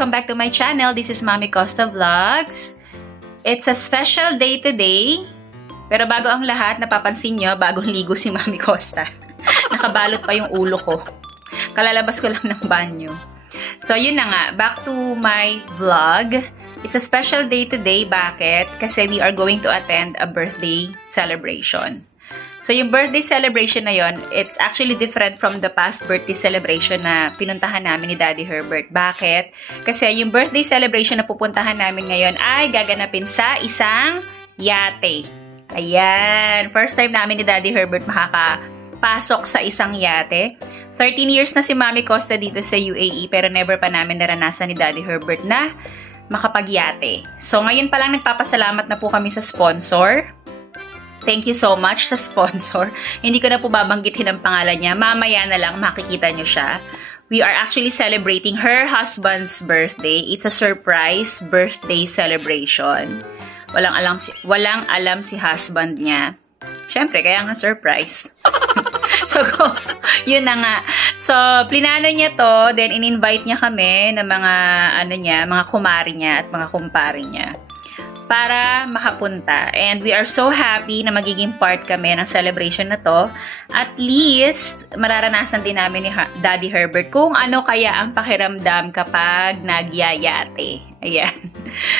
welcome back to my channel. This is Mami Costa Vlogs. It's a special day today. Pero bago ang lahat, napapansin nyo, bagong ligo si Mami Costa. Nakabalot pa yung ulo ko. Kalalabas ko lang ng banyo. So, yun na nga. Back to my vlog. It's a special day today. Bakit? Kasi we are going to attend a birthday celebration. So, yung birthday celebration na yon, it's actually different from the past birthday celebration na pinuntahan namin ni Daddy Herbert. Bakit? Kasi yung birthday celebration na pupuntahan namin ngayon ay gaganapin sa isang yate. Ayan. First time namin ni Daddy Herbert makakapasok sa isang yate. 13 years na si Mami Costa dito sa UAE pero never pa namin naranasan ni Daddy Herbert na makapagyate. So, ngayon pa lang nagpapasalamat na po kami sa sponsor. Thank you so much sa sponsor. Hindi ko na po babanggitin ang pangalan niya. Mamaya na lang makikita niyo siya. We are actually celebrating her husband's birthday. It's a surprise birthday celebration. Walang alam si husband niya. Syempre, kaya nga surprise. So, yun na nga. So, plinano niya to, then in-invite niya kami ng mga, mga kumari niya at mga kumpari niya para makapunta. And we are so happy na magiging part kami ng celebration na to. At least, mararanasan din namin ni Daddy Herbert kung ano kaya ang pakiramdam kapag nagyayate. Ayan.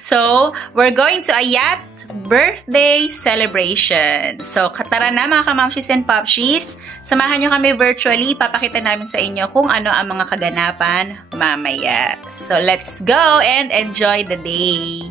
So, we're going to a yacht birthday celebration. So, tara na mga kamamshis and popshis. Samahan nyo kami virtually. Papakita namin sa inyo kung ano ang mga kaganapan mamaya. So, let's go and enjoy the day.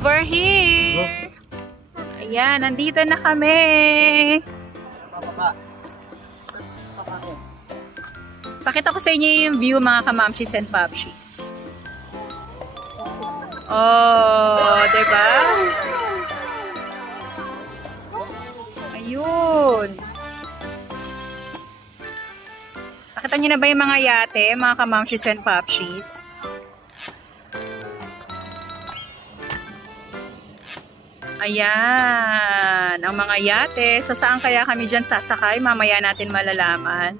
We're here! Ayan, nandito na kami! Pakita ko sa inyo yung view mga kamamshis and popshis. Oh, diba? Ayun! Pakita nyo na ba yung mga yate, mga kamamshis and popshis? Ayan, ang mga yate. So, saan kaya kami dyan sasakay? Mamaya natin malalaman.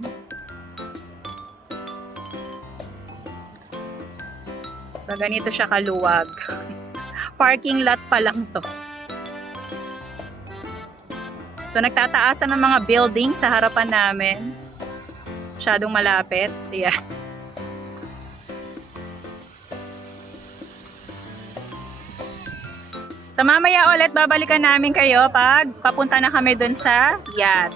So, ganito siya kaluwag. Parking lot pa lang to. So, nagtataasan ng mga building sa harapan namin. Masyadong malapit. Ayan. So, mamaya ulit, babalikan namin kayo pag papunta na kami dun sa yacht.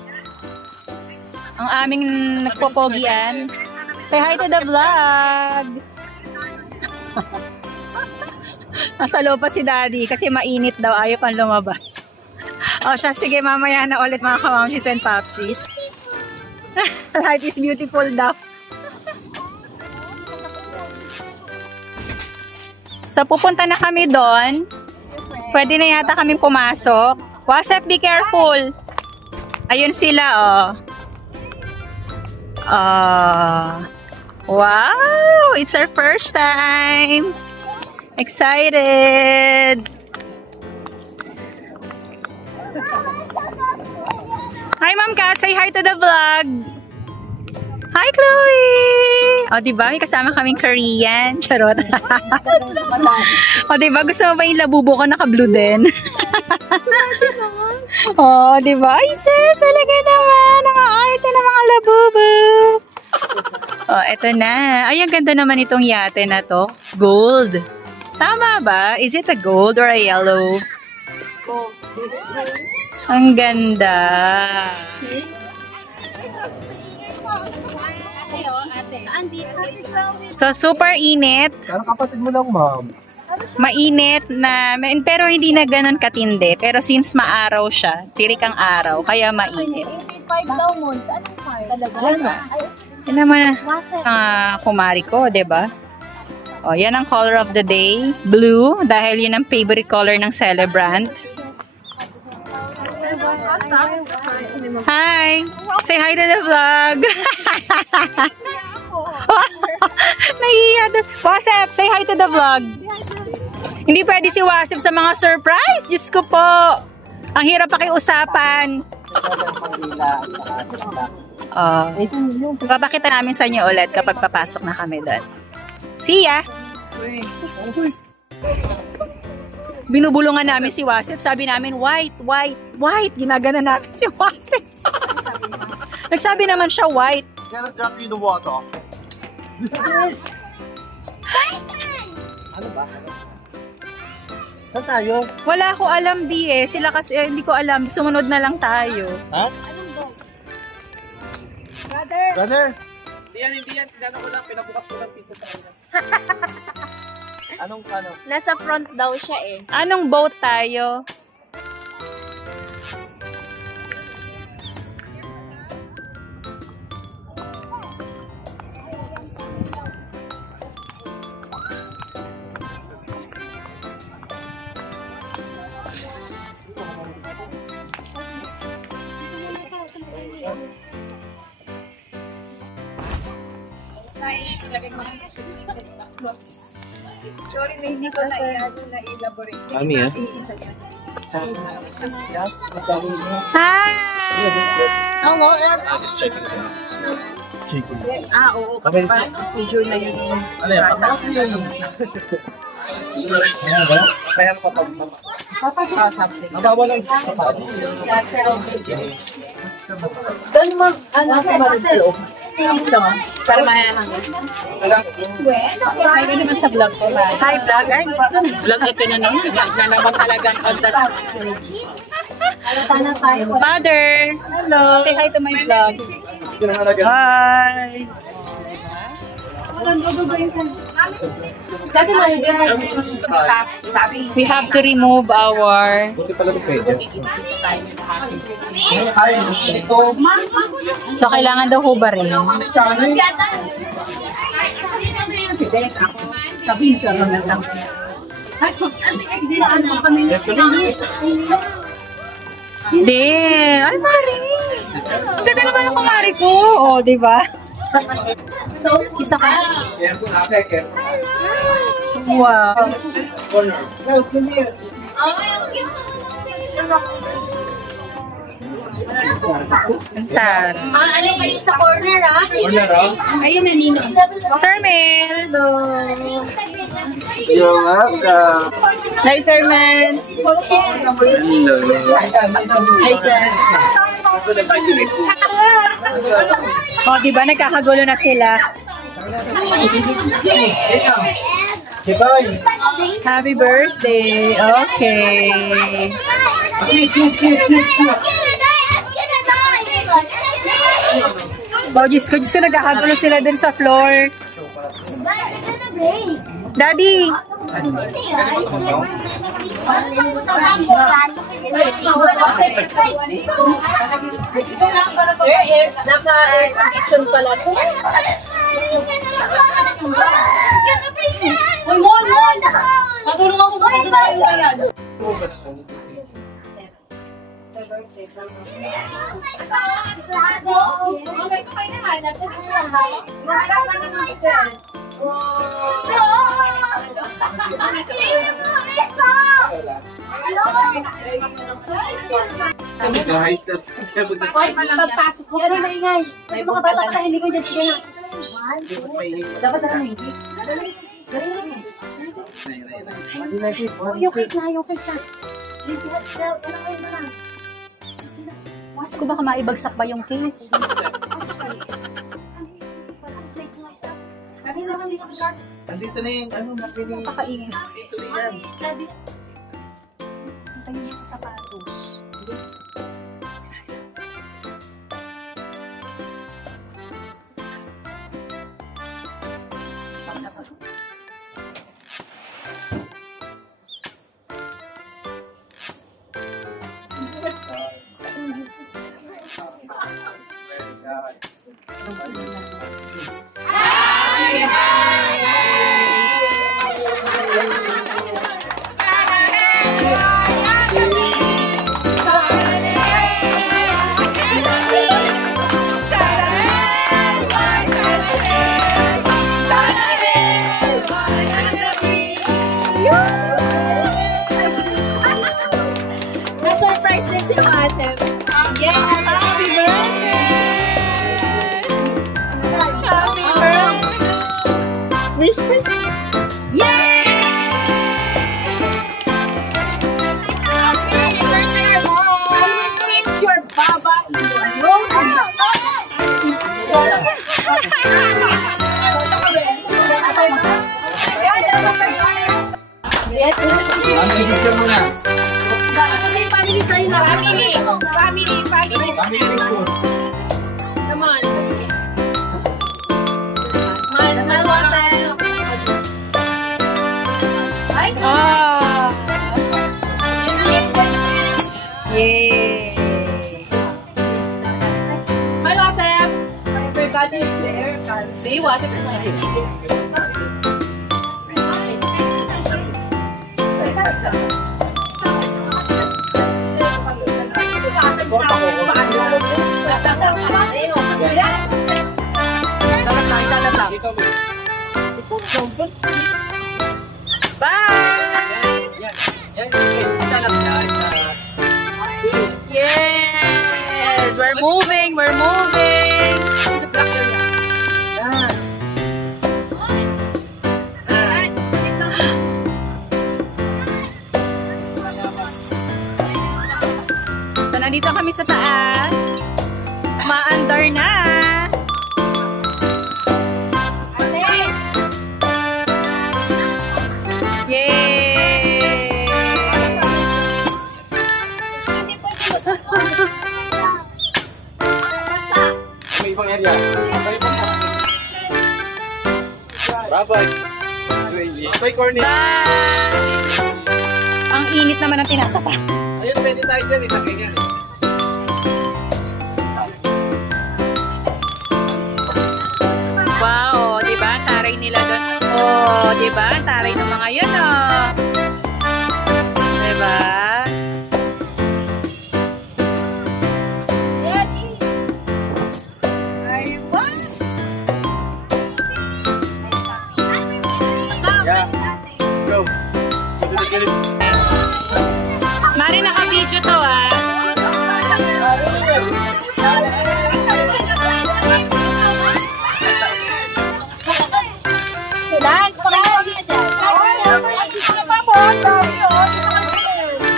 Ang aming nagpopogian. Say hi to the vlog! Nasa loob pa si Daddy kasi mainit daw, ayaw pang lumabas. O siya, sige, mamaya na ulit mga kamamshis and popshis. Life is beautiful daw. So, pupunta na kami doon. Pwede na yata kaming pumasok. Wasep, be careful. Ayun sila, oh. Wow! It's our first time. Excited. Hi, Ma'am Kat. Say hi to the vlog. Hi, Chloe. O, diba? May kasama kaming Korean. Charot. O, diba? Gusto mo ba yung labubo ko naka-blue din? O, diba? Ay, sis! Talaga naman! Ang arte ng mga labubo! O, eto na. Ay, ang ganda naman itong yate na to. Gold. Tama ba? Is it a gold or a yellow? Gold. Ang ganda. So, super init. Parang kapatid mo lang, ma'am. Mainit na, pero hindi na ganun katindi. Pero since maaraw siya, tirik ang araw, kaya mainit. 85 daw mo. Anong 5? Talaga? Yan naman kumari ko, diba? O, yan ang color of the day. Blue, dahil yun ang favorite color ng celebrant. Hi! Say hi to the vlog! Nahiya doon. Wasep, say hi to the vlog. Hindi pwede si Wasep sa mga surprise. Diyos ko po. Ang hirap pakiusapan. Papakita namin sa inyo ulit kapag papasok na kami doon. See ya! Binubulungan namin si Wasep. Sabi namin, white, white, white. Ginagana namin si Wasep. Nagsabi naman siya white. Can I drop you in the water? Ano ba? Saan tayo? Wala ko alam di eh. Sila kasi hindi ko alam. Sumunod na lang tayo. Ha? Brother? Hindi yan. Tinanong ko lang, pinabukas ko lang pito sa kanya. Anong? Nasa front daw siya eh. Anong boat tayo? Sorry na hindi ko na-elaborate. Mami, ha? Hi! Hello, I'm just checking. Oo. Kasi parang procedure na yun. Ano yan? Kaya pa Papasok ka something. ang bawal lang sa Doon mo, ano sa loob? Ito, para mayaman. Hi naman sa vlog ko. Hi, vlog. Ay, vlog ito na naman. Vlog na naman talagang contact. Tana tayo. Father! Hello. Say hi to my vlog. Hi! We have to remove our... Buti pala ito pwede. Hi, ito. So, kailangan daw hubarin. Hindi. Ay, Mari! Ang ganda naman ang kumari ko. O, diba? So, isa ka. Wow. Ang tara. Ano kayo sa corner ah? Ayun na, Nino. Sir Mel! You're welcome. Hi, Sir Man. Hello. Hi, Sir. O, diba? Nagkakagulo na sila. Happy birthday! Okay. Oh, Diyos ko, nagkakagulo sila dun sa floor. Daddy! Naka-air condition pala to. Uy, Mon! Matulong ako kung ito na rin mo yan. Kahit Pagpasok ko, ano na ingay? May mga bata ka, hindi ko dyan siya. Dapat na lang hindi. Okay na. Mas ko baka maibagsak ba yung cake? Andito na yung ano, masini. Pakaingin. Dito na yan. Tayo yung sapatos. Na-surprise din si Masem. Yes! Happy birthday! Happy birthday! Wish! Yay! Happy birthday, Mom! It's your Baba in the room. Yes, Mamigit ka muna. family sa'yo na. Family. Family picture. Come on. Smile, Wasel. Ay, Oh! Yay! smile, Wasel. Everybody is there. See, Wasel is there. Dito mo. Bye! Yan. Yan. Isa lang yan. Yes! We're moving! We're moving! Yan. So, nandito kami sa taas. Maandar na! Yay! May ibang area. May ibang Bye-bye. Bye, Corny. Bye! Ang init naman ng tinatapa. Ayun, pwede tayo dyan. Isa ganyan. Wow, di ba? Taray nila doon. Oh, di ba? Taray ng mga yun, oh. Di ba? Yeah. Go. Mari, naka-video to, ah. Dance, pakita dyan.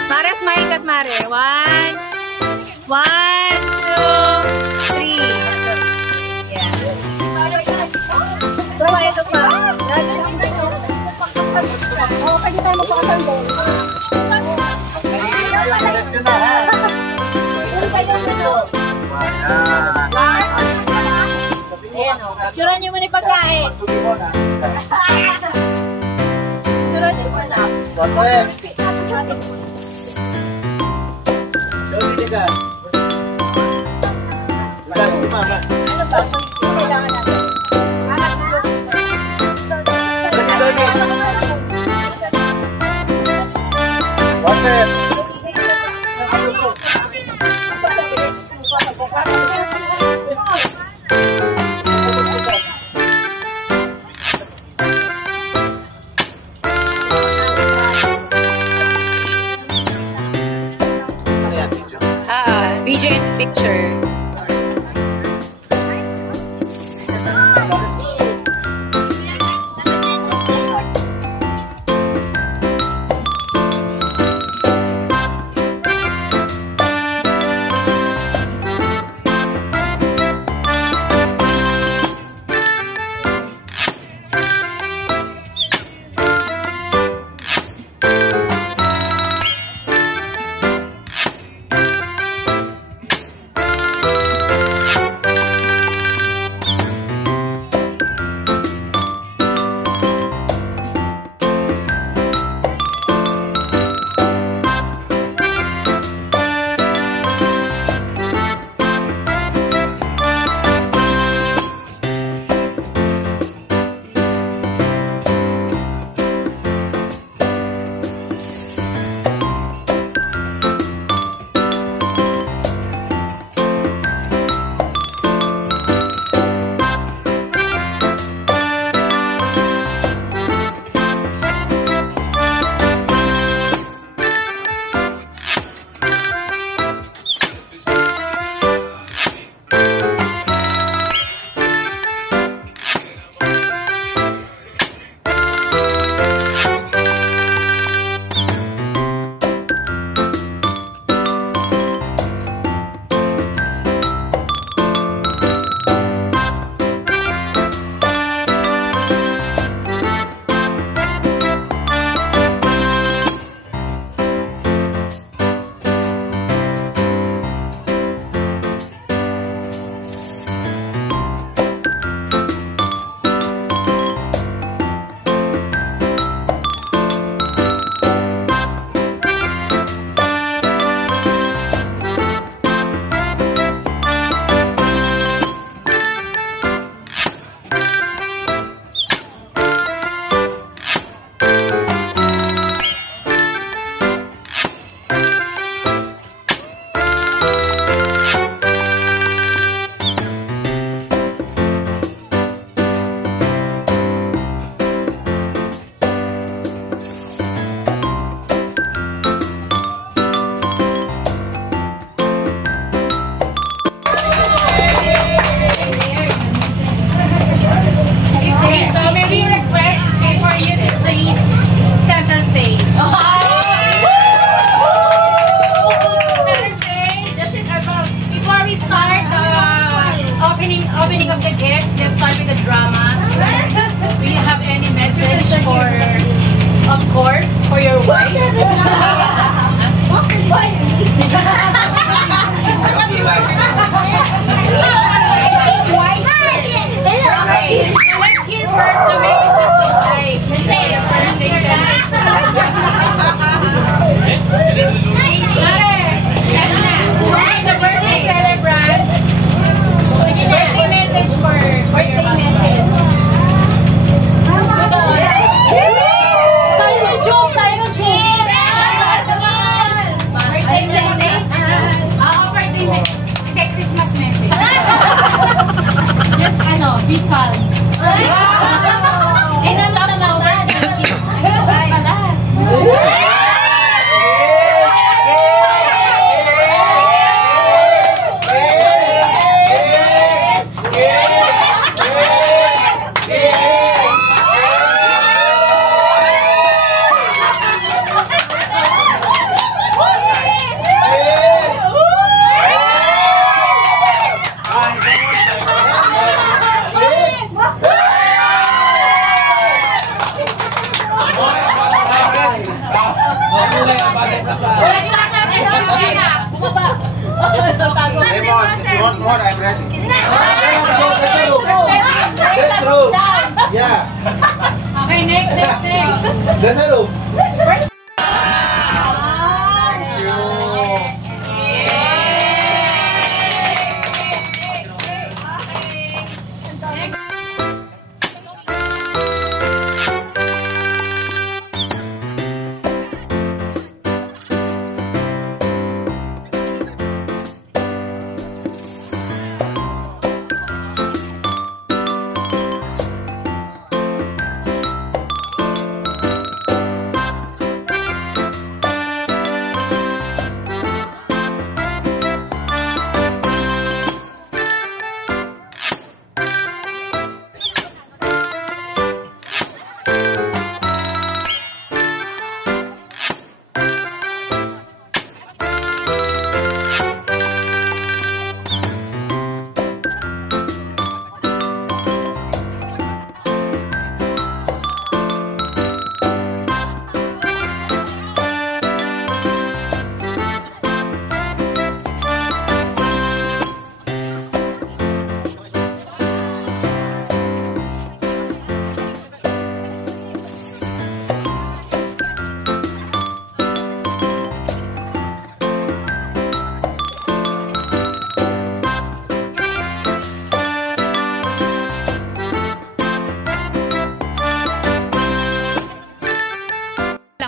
Mare, smile kat, Mare. 1, 2, 3. Yeah. Pero ito pa. Oo, pwede tayo magpapasal doon. Diretso na, ha? Ayan o. Suran nyo muna yung pagkain. Suran nyo muna. Bye-bye. Go, dito ka. Wala si Mama. Ano ba? Kailangan natin. Water. Video and picture. Opening of the gifts, let's start with the drama. Do you have any message for, of course, for your wife? Okay, so let's hear first the message of the wife. The birthday celebrant. Birthday message for birthday message. Tayo ng joke! Tayo ng joke! Birthday message. Birthday message. Okay, Christmas message. Just be calm. Eh, naman naman. Palas. Want more? I'm ready. That's true. Yeah. Okay, next. That's true.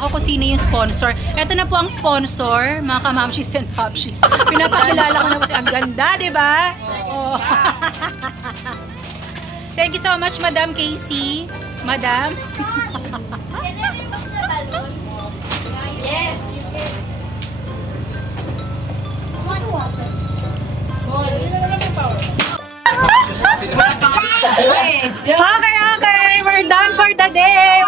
Kung sino yung sponsor. Ito na po ang sponsor, mga kamamshis and popshis. Pinapakilala ko na po ang ganda, di ba? Oh. Thank you so much, Madam Casey. Madam. Yes, you can. Okay. We're done for the day.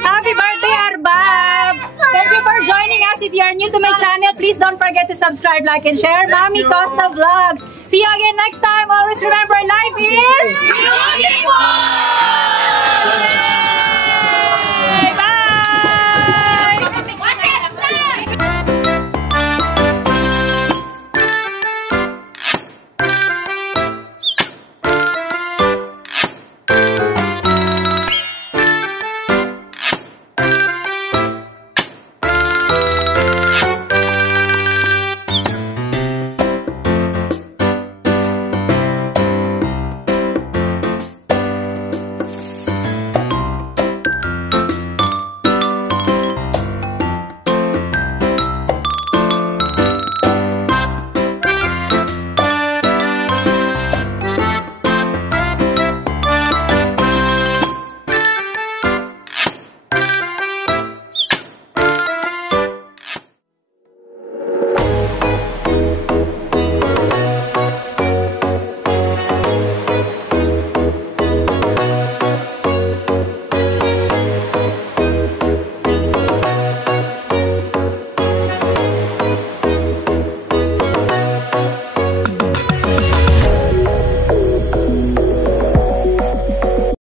Happy birthday, Arbab! Thank you for joining us. If you are new to my channel, please don't forget to subscribe, like, and share. Mami Costa Vlogs. See you again next time. Always remember, life is...